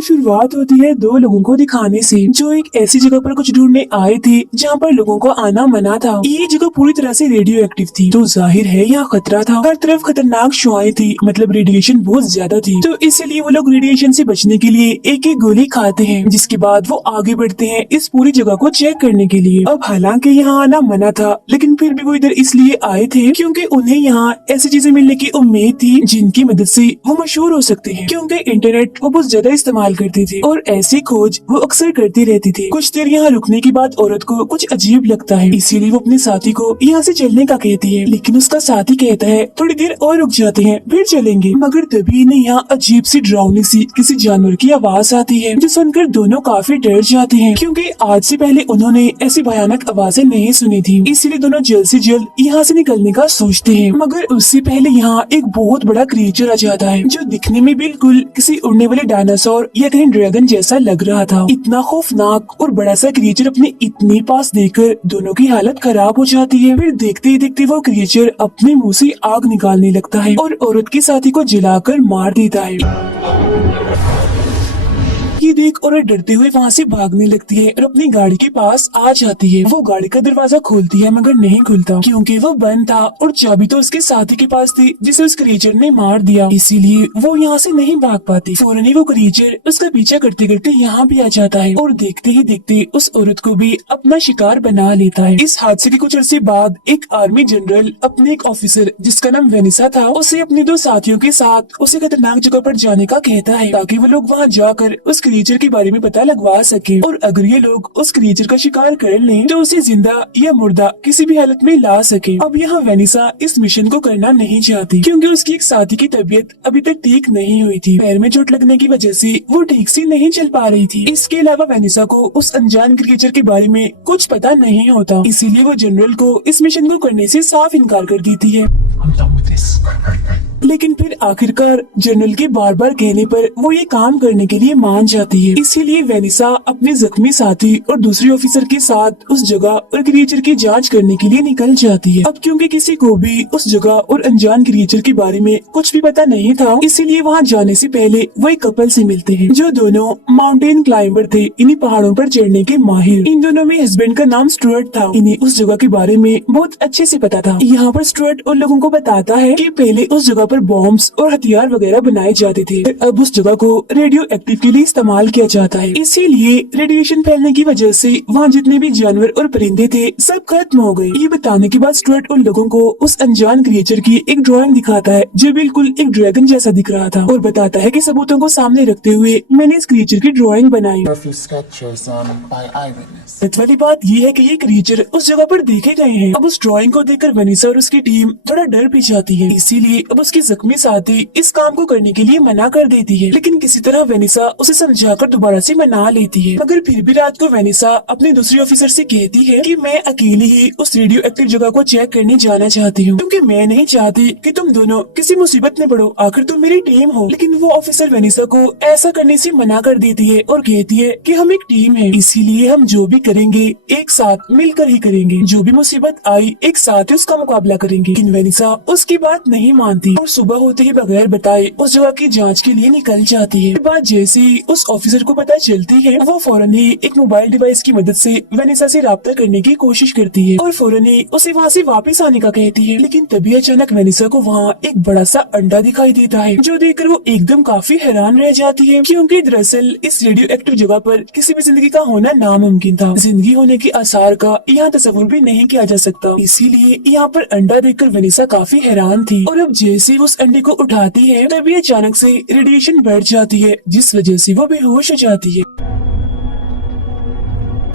तो शुरुआत होती है दो लोगों को दिखाने से, जो एक ऐसी जगह पर कुछ ढूंढने आए थे जहाँ पर लोगों को आना मना था। ये जगह पूरी तरह से रेडियो एक्टिव थी, तो जाहिर है यहाँ खतरा था। हर तरफ खतरनाक शुआएं थी, मतलब रेडिएशन बहुत ज्यादा थी। तो इसलिए वो लोग रेडिएशन से बचने के लिए एक एक गोली खाते हैं, जिसके बाद वो आगे बढ़ते हैं इस पूरी जगह को चेक करने के लिए। अब हालांकि यहाँ आना मना था, लेकिन फिर भी वो इधर इसलिए आए थे क्योंकि उन्हें यहाँ ऐसी चीजें मिलने की उम्मीद थी जिनकी मदद से वो मशहूर हो सकते हैं। क्योंकि इंटरनेट वो बहुत ज्यादा इस्तेमाल करती थी और ऐसी खोज वो अक्सर करती रहती थी। कुछ देर यहाँ रुकने के बाद औरत को कुछ अजीब लगता है, इसीलिए वो अपने साथी को यहाँ से चलने का कहती है, लेकिन उसका साथी कहता है थोड़ी देर और रुक जाते हैं फिर चलेंगे। मगर तभी इन्हें यहाँ अजीब सी डरावनी सी किसी जानवर की आवाज आती है, जो सुनकर दोनों काफी डर जाते हैं, क्योंकि आज से पहले उन्होंने ऐसी भयानक आवाजें नहीं सुनी थी। इसलिए दोनों जल्द से जल्द यहाँ से निकलने का सोचते हैं। मगर उससे पहले यहाँ एक बहुत बड़ा क्रिएचर आ जाता है, जो दिखने में बिल्कुल किसी उड़ने वाले डायनासोर या कहीं ड्रैगन जैसा लग रहा था। इतना खौफनाक और बड़ा सा क्रिएचर अपने इतने पास देखकर दोनों की हालत खराब हो जाती है। फिर देखते ही देखते वो क्रिएचर अपने मुंह से आग निकालने लगता है और औरत के साथी को जलाकर मार देता है। ये देख औरत डरते हुए वहाँ से भागने लगती है और अपनी गाड़ी के पास आ जाती है। वो गाड़ी का दरवाजा खोलती है मगर नहीं खुलता, क्योंकि वो बंद था और चाबी तो उसके साथी के पास थी जिसे उस क्रिएचर ने मार दिया। इसीलिए वो यहाँ से नहीं भाग पाती। फौरन ही वो क्रिएचर उसका पीछा करते करते यहाँ भी आ जाता है और देखते ही देखते उस औरत को भी अपना शिकार बना लेता है। इस हादसे के कुछ अर्से बाद एक आर्मी जनरल अपने एक ऑफिसर जिसका नाम वेनिसा था, उसे अपने दो साथियों के साथ उसे खतरनाक जगह पर जाने का कहता है, ताकि वो लोग वहाँ जाकर उस क्रिएचर के बारे में पता लगवा सके। और अगर ये लोग उस क्रिएचर का शिकार कर लें तो उसे जिंदा या मुर्दा किसी भी हालत में ला सके। अब यहाँ वेनिसा इस मिशन को करना नहीं चाहती, क्योंकि उसकी एक साथी की तबीयत अभी तक ठीक नहीं हुई थी। पैर में चोट लगने की वजह से वो ठीक से नहीं चल पा रही थी। इसके अलावा वेनिसा को उस अनजान क्रिएचर के बारे में कुछ पता नहीं होता, इसीलिए वो जनरल को इस मिशन को करने से साफ इनकार कर देती है। लेकिन फिर आखिरकार जनरल के बार बार कहने पर वो ये काम करने के लिए मान जाती है। इसीलिए वेनिसा अपने जख्मी साथी और दूसरे ऑफिसर के साथ उस जगह और क्रिएचर की जांच करने के लिए निकल जाती है। अब क्योंकि किसी को भी उस जगह और अनजान क्रिएचर के बारे में कुछ भी पता नहीं था, इसीलिए वहाँ जाने से पहले वो एक कपल से मिलते हैं, जो दोनों माउंटेन क्लाइंबर थे, इन्हीं पहाड़ों पर चढ़ने के माहिर। इन दोनों में हस्बैंड का नाम स्टुअर्ट था। इन्हें उस जगह के बारे में बहुत अच्छे से पता था। यहाँ पर स्टुअर्ट उन लोगों को बताता है कि पहले उस जगह पर बॉम्ब्स और हथियार वगैरह बनाए जाते थे, अब उस जगह को रेडियो एक्टिव के लिए इस्तेमाल किया जाता है। इसीलिए रेडिएशन फैलने की वजह से वहाँ जितने भी जानवर और परिंदे थे सब खत्म हो गए। ये बताने के बाद स्टुअर्ट उन लोगों को उस अनजान क्रिएचर की एक ड्राइंग दिखाता है, जो बिल्कुल एक ड्रैगन जैसा दिख रहा था, और बताता है कि सबूतों को सामने रखते हुए मैंने इस क्रिएचर की ड्राइंग बनाई। वाली बात ये है कि ये क्रिएचर उस जगह पर देखे गए हैं। अब उस ड्राइंग को देखकर वेनिसा और उसकी टीम थोड़ा डर भी जाती है, इसीलिए अब उसकी जख्मी साथी इस काम को करने के लिए मना कर देती है। लेकिन किसी तरह वेनिसा उसे समझाकर दोबारा से मना लेती है। मगर फिर भी रात को वेनिसा अपने दूसरे ऑफिसर से कहती है कि मैं अकेले ही उस रेडियो एक्टिव जगह को चेक करने जाना चाहती हूँ, क्योंकि मैं नहीं चाहती कि तुम दोनों किसी मुसीबत में पड़ो, आखिर तुम मेरी टीम हो। लेकिन वो ऑफिसर वेनिसा को ऐसा करने से मना कर देती है और कहती है कि हम एक टीम है, इसीलिए हम जो भी करेंगे एक साथ मिलकर ही करेंगे। जो भी मुसीबत आई एक साथ ही उसका मुकाबला करेंगे। लेकिन वेनिसा उसकी बात नहीं मानती और सुबह होते ही बगैर बताए उस जगह की जांच के लिए निकल जाती है। बात जैसे ही उस ऑफिसर को पता चलती है, वो फौरन ही एक मोबाइल डिवाइस की मदद से वेनिसा से राब्ता करने की कोशिश करती है और फौरन ही उसे वहाँ से वापस आने का कहती है। लेकिन तभी अचानक वेनिसा को वहाँ एक बड़ा सा अंडा दिखाई देता है, जो देखकर वो एकदम काफी हैरान रह जाती है, क्योंकि दरअसल इस रेडियो एक्टिव जगह पर किसी भी जिंदगी का होना नामुमकिन था। जिंदगी होने के आसार का यहाँ तस्वुर भी नहीं किया जा सकता। इसीलिए यहाँ पर अंडा देखकर वेनिसा काफी हैरान थी और अब जैसे उस अंडे को उठाती है तभी अचानक से रेडिएशन बढ़ जाती है, जिस वजह से वो बेहोश हो जाती है।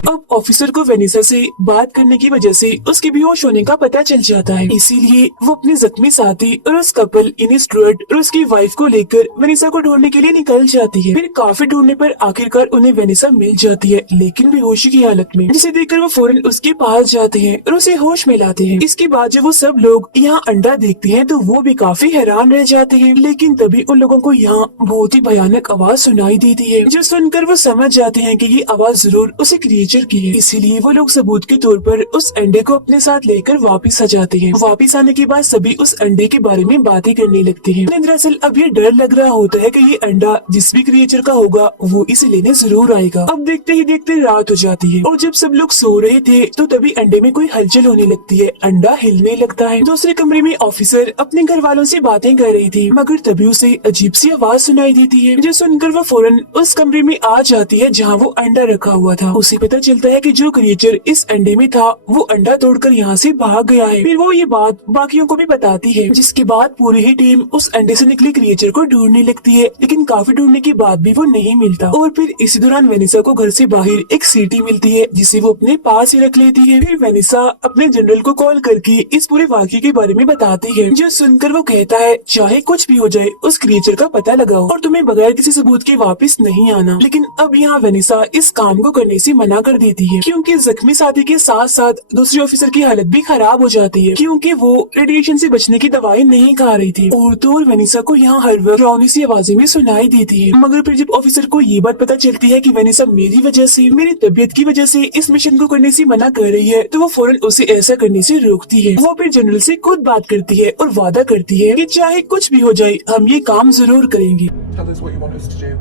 अब ऑफिसर को वेनिसा से बात करने की वजह से उसके बेहोश होने का पता चल जाता है, इसीलिए वो अपने जख्मी साथी और उस कपल इन्हीं स्टुअर्ट और उसकी वाइफ को लेकर वेनिसा को ढूंढने के लिए निकल जाती है। फिर काफी ढूंढने पर आखिरकार उन्हें वेनिसा मिल जाती है, लेकिन बेहोशी की हालत में, जिसे देखकर वो फौरन उसके पास जाते हैं और उसे होश में लाते हैं। इसके बाद जब वो सब लोग यहाँ अंडा देखते हैं तो वो भी काफी हैरान रह जाते हैं। लेकिन तभी उन लोगों को यहाँ बहुत ही भयानक आवाज सुनाई देती है, जो सुनकर वो समझ जाते हैं कि ये आवाज जरूर उसे क्रिएचर क्रिएचर की है, इसीलिए वो लोग सबूत के तौर पर उस अंडे को अपने साथ लेकर वापस आ जाते हैं। वापस आने के बाद सभी उस अंडे के बारे में बातें करने लगते हैं। उन्हें दरअसल अब ये डर लग रहा होता है कि ये अंडा जिस भी क्रिएचर का होगा वो इसे लेने जरूर आएगा। अब देखते ही देखते रात हो जाती है और जब सब लोग सो रहे थे तो तभी अंडे में कोई हलचल होने लगती है। अंडा हिलने लगता है। दूसरे कमरे में ऑफिसर अपने घर वालों से बातें कर रही थी, मगर तभी उसे अजीब सी आवाज सुनाई देती है, जो सुनकर वो फौरन उस कमरे में आ जाती है जहाँ वो अंडा रखा हुआ था। उसे पता चलता है कि जो क्रिएचर इस अंडे में था वो अंडा तोड़कर यहाँ से भाग गया है। फिर वो ये बात बाकियों को भी बताती है, जिसके बाद पूरी ही टीम उस अंडे से निकले क्रिएचर को ढूंढने लगती है, लेकिन काफी ढूंढने के बाद भी वो नहीं मिलता। और फिर इसी दौरान वेनिसा को घर से बाहर एक सीटी मिलती है, जिसे वो अपने पास ही रख लेती है। फिर वेनिसा अपने जनरल को कॉल करके इस पूरे वाक़ये के बारे में बताती है, जो सुनकर वो कहता है चाहे कुछ भी हो जाए उस क्रिएचर का पता लगाओ और तुम्हें बगैर किसी सबूत के वापस नहीं आना। लेकिन अब यहाँ वेनिसा इस काम को करने से मना कर देती है, क्योंकि जख्मी साथी के साथ साथ दूसरे ऑफिसर की हालत भी खराब हो जाती है, क्योंकि वो रेडिएशन से बचने की दवाई नहीं खा रही थी। और तो वेनिसा को यहाँ हर वक्त डरावनी सी आवाजें भी सुनाई देती है। मगर फिर जब ऑफिसर को ये बात पता चलती है कि वेनिसा मेरी वजह से, मेरी तबीयत की वजह से इस मिशन को करने से मना कर रही है, तो वो फौरन उसे ऐसा करने से रोकती है। वो फिर जनरल से खुद बात करती है और वादा करती है कि चाहे कुछ भी हो जाए हम ये काम जरूर करेंगे। Tell us what you want us to do.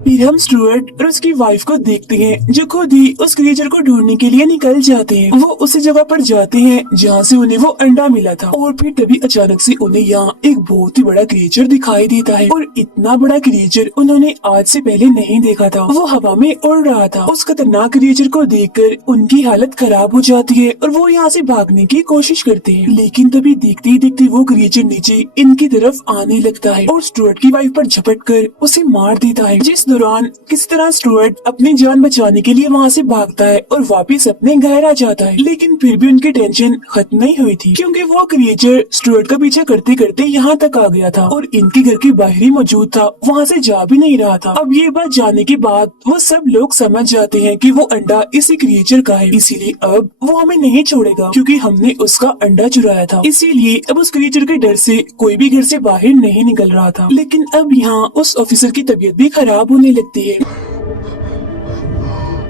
फिर हम स्टुअर्ट और उसकी वाइफ को देखते हैं, जो खुद ही उस क्रिएचर को ढूंढने के लिए निकल जाते हैं। वो उसी जगह पर जाते हैं जहाँ से उन्हें वो अंडा मिला था। और फिर तभी अचानक से उन्हें यहाँ एक बहुत ही बड़ा क्रिएचर दिखाई देता है, और इतना बड़ा क्रिएचर उन्होंने आज से पहले नहीं देखा था। वो हवा में उड़ रहा था। उस खतरनाक क्रिएचर को देखकर उनकी हालत खराब हो जाती है और वो यहाँ से भागने की कोशिश करते हैं, लेकिन तभी देखते ही देखते वो क्रिएचर नीचे इनकी तरफ आने लगता है और स्टुअर्ट की वाइफ पर झपट कर उसे मार देता है। जिस दौरान किस तरह स्टुअर्ट अपनी जान बचाने के लिए वहाँ से भागता है और वापस अपने घर आ जाता है, लेकिन फिर भी उनकी टेंशन खत्म नहीं हुई थी, क्योंकि वो क्रिएचर स्टुअर्ट का पीछा करते करते यहाँ तक आ गया था और इनके घर के बाहर ही मौजूद था, वहाँ से जा भी नहीं रहा था। अब ये बात जानने के बाद वो सब लोग समझ जाते हैं कि वो अंडा इसी क्रिएचर का है, इसीलिए अब वो हमें नहीं छोड़ेगा, क्योंकि हमने उसका अंडा चुराया था। इसीलिए अब उस क्रिएचर के डर से कोई भी घर से बाहर नहीं निकल रहा था। लेकिन अब यहाँ उस ऑफिसर की तबीयत भी खराब होने लगती है,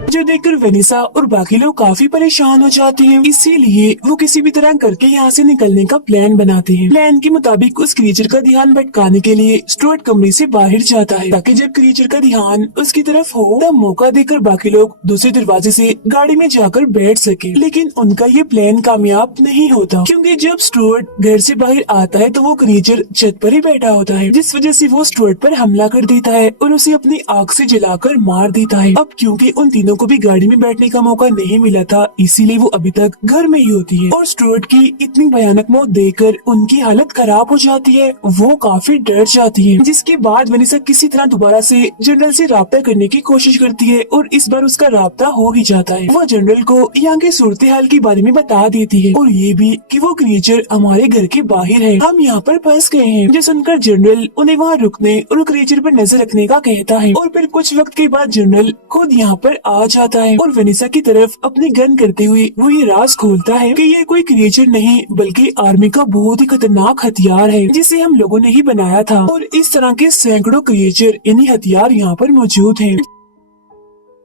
जो देखकर वेनिसा और बाकी लोग काफी परेशान हो जाते हैं। इसीलिए वो किसी भी तरह करके यहाँ से निकलने का प्लान बनाते हैं। प्लान के मुताबिक उस क्रिएचर का ध्यान भटकाने के लिए स्टुअर्ट कमरे से बाहर जाता है, ताकि जब क्रिएचर का ध्यान उसकी तरफ हो तब मौका देकर बाकी लोग दूसरे दरवाजे से गाड़ी में जाकर बैठ सके। लेकिन उनका ये प्लान कामयाब नहीं होता, क्योंकि जब स्टुअर्ट घर से बाहर आता है तो वो क्रिएचर छत पर ही बैठा होता है, जिस वजह से वो स्टुअर्ट पर हमला कर देता है और उसे अपनी आग से जलाकर मार देता है। अब क्योंकि उन तीनों को भी गाड़ी में बैठने का मौका नहीं मिला था, इसीलिए वो अभी तक घर में ही होती है। और स्टुअर्ट की इतनी भयानक मौत देखकर उनकी हालत खराब हो जाती है, वो काफी डर जाती है। जिसके बाद वेनिसा किसी तरह दोबारा से जनरल से राब्ता करने की कोशिश करती है और इस बार उसका राब्ता हो ही जाता है। वो जनरल को यहाँ की सूरत हाल के बारे में बता देती है और ये भी कि वो क्रिएचर हमारे घर के बाहर है, हम यहाँ पर फंस गए हैं। जो सुनकर जनरल उन्हें वहाँ रुकने और क्रिएचर पर नजर रखने का कहता है। और फिर कुछ वक्त के बाद जनरल खुद यहाँ पर आ जाता है और वेनिसा की तरफ अपनी गन करते हुए वो ये राज खोलता है कि ये कोई क्रिएचर नहीं बल्कि आर्मी का बहुत ही खतरनाक हथियार है, जिसे हम लोगों ने ही बनाया था। और इस तरह के सैकड़ों क्रिएचर इन्हीं हथियार यहाँ पर मौजूद हैं।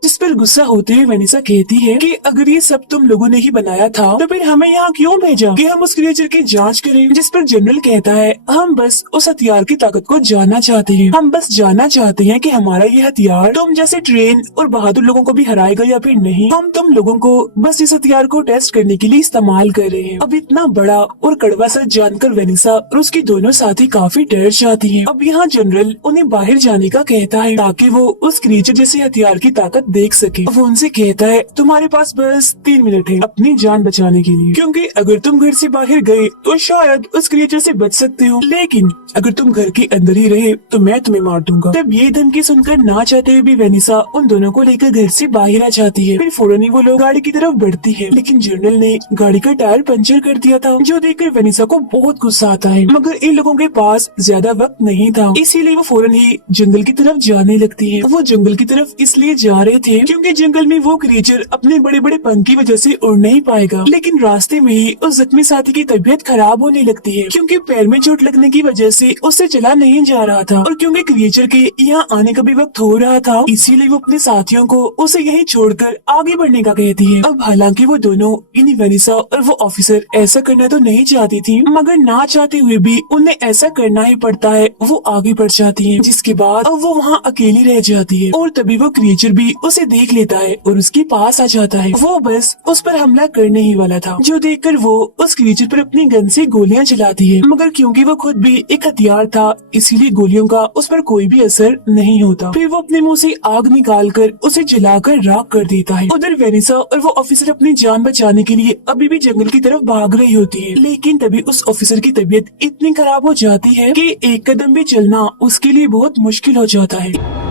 जिस पर गुस्सा होते हुए वेनिसा कहती है कि अगर ये सब तुम लोगों ने ही बनाया था तो फिर हमें यहाँ क्यों भेजा कि हम उस क्रिएचर की जांच करें। जिस पर जनरल कहता है हम बस उस हथियार की ताकत को जानना चाहते हैं, हम बस जानना चाहते हैं कि हमारा ये हथियार तुम जैसे ट्रेन और बहादुर लोगों को भी हराएगा या फिर नहीं। हम तुम लोगों को बस इस हथियार को टेस्ट करने के लिए इस्तेमाल कर रहे हैं। अब इतना बड़ा और कड़वा सच जानकर वेनिसा और उसके दोनों साथी काफी डर जाती है। अब यहाँ जनरल उन्हें बाहर जाने का कहता है ताकि वो उस क्रिएचर जैसे हथियार की ताकत देख सके। वो उनसे कहता है तुम्हारे पास बस 3 मिनट है अपनी जान बचाने के लिए, क्योंकि अगर तुम घर से बाहर गए तो शायद उस क्रिएचर से बच सकते हो, लेकिन अगर तुम घर के अंदर ही रहे तो मैं तुम्हें मार दूंगा। तब ये धमकी सुनकर ना चाहते हुए भी वेनिसा उन दोनों को लेकर घर से बाहर आ जाती है। फिर फौरन ही वो लोग गाड़ी की तरफ बढ़ती है, लेकिन जनरल ने गाड़ी का टायर पंचर कर दिया था, जो देखकर वेनिसा को बहुत गुस्सा आता है। मगर इन लोगों के पास ज्यादा वक्त नहीं था, इसीलिए वो फौरन ही जंगल की तरफ जाने लगती है। वो जंगल की तरफ इसलिए जा रहे थे क्योंकि जंगल में वो क्रिएचर अपने बड़े बड़े पंख की वजह से उड़ नहीं पाएगा। लेकिन रास्ते में ही उस जख्मी साथी की तबीयत खराब होने लगती है, क्योंकि पैर में चोट लगने की वजह से से उससे चला नहीं जा रहा था और क्योंकि क्रिएचर के यहाँ आने का भी वक्त हो रहा था, इसीलिए वो अपने साथियों को उसे यहीं छोड़कर आगे बढ़ने का कहती है। अब हालांकि वो दोनों यानी वेनिसा और वो ऑफिसर ऐसा करना तो नहीं चाहती थी, मगर ना चाहते हुए भी उन्हें ऐसा करना ही पड़ता है। वो आगे बढ़ जाती है, जिसके बाद अब वो वहाँ अकेली रह जाती है और तभी वो क्रिएचर भी उसे देख लेता है और उसके पास आ जाता है। वो बस उस पर हमला करने ही वाला था, जो देखकर वो उस क्रिएचर पर अपनी गन से गोलियां चलाती है, मगर क्योंकि वो खुद भी एक हथियार था इसीलिए गोलियों का उस पर कोई भी असर नहीं होता। फिर वो अपने मुंह से आग निकालकर उसे जलाकर राख कर देता है। उधर वेनिसा और वो ऑफिसर अपनी जान बचाने के लिए अभी भी जंगल की तरफ भाग रही होती है, लेकिन तभी उस ऑफिसर की तबीयत इतनी खराब हो जाती है कि एक कदम भी चलना उसके लिए बहुत मुश्किल हो जाता है।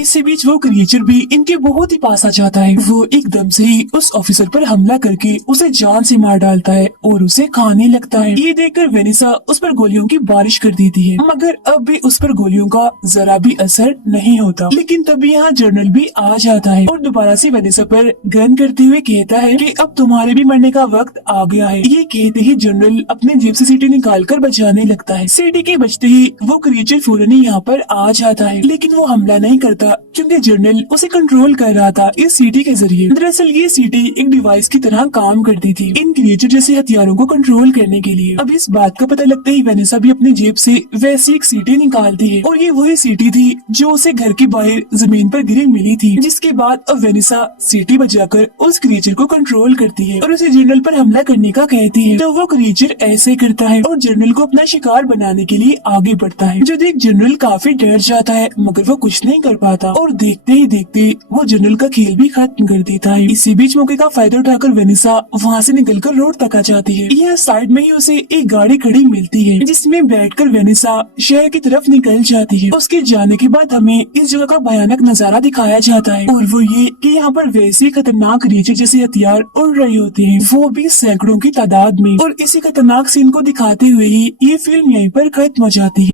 इसी बीच वो क्रिएचर भी इनके बहुत ही पास आ जाता है। वो एकदम से ही उस ऑफिसर पर हमला करके उसे जान से मार डालता है और उसे खाने लगता है। ये देखकर वेनिसा उस पर गोलियों की बारिश कर देती है, मगर अब भी उस पर गोलियों का जरा भी असर नहीं होता। लेकिन तभी यहाँ जनरल भी आ जाता है और दोबारा से वेनिसा पर गन करते हुए कहता है कि अब तुम्हारे भी मरने का वक्त आ गया है। ये कहते ही जनरल अपने जेब से सीटी निकाल कर बचाने लगता है। सीटी के बचते ही वो क्रिएचर फौरन ही यहाँ पर आ जाता है, लेकिन वो हमला नहीं करता क्योंकि जनरल उसे कंट्रोल कर रहा था इस सीटी के जरिए। दरअसल ये सीटी एक डिवाइस की तरह काम करती थी इन क्रिएचर जैसे हथियारों को कंट्रोल करने के लिए। अब इस बात का पता लगते ही वेनिसा भी अपनी जेब से वैसी एक सीटी निकालती है और ये वही सीटी थी जो उसे घर के बाहर जमीन पर गिरी मिली थी। जिसके बाद अब वेनिसा सीटी बजाकर उस क्रिएचर को कंट्रोल करती है और उसे जनरल पर हमला करने का कहती है। तो वो क्रिएचर ऐसे करता है और जनरल को अपना शिकार बनाने के लिए आगे बढ़ता है, जो देख जनरल काफी डर जाता है, मगर वो कुछ नहीं कर पाता और देखते ही देखते वो जनरल का खेल भी खत्म कर देता है। इसी बीच मौके का फायदा उठाकर वेनिसा वहाँ से निकलकर रोड तक आ जाती है। यह साइड में ही उसे एक गाड़ी खड़ी मिलती है, जिसमें बैठकर वेनिसा शहर की तरफ निकल जाती है। उसके जाने के बाद हमें इस जगह का भयानक नजारा दिखाया जाता है और वो ये कि यहाँ पर वैसे खतरनाक क्रिएचर जैसे हथियार उड़ रहे होते हैं, वो भी सैकड़ों की तादाद में। और इसी खतरनाक सीन को दिखाते हुए ही ये फिल्म यहीं पर खत्म हो जाती है।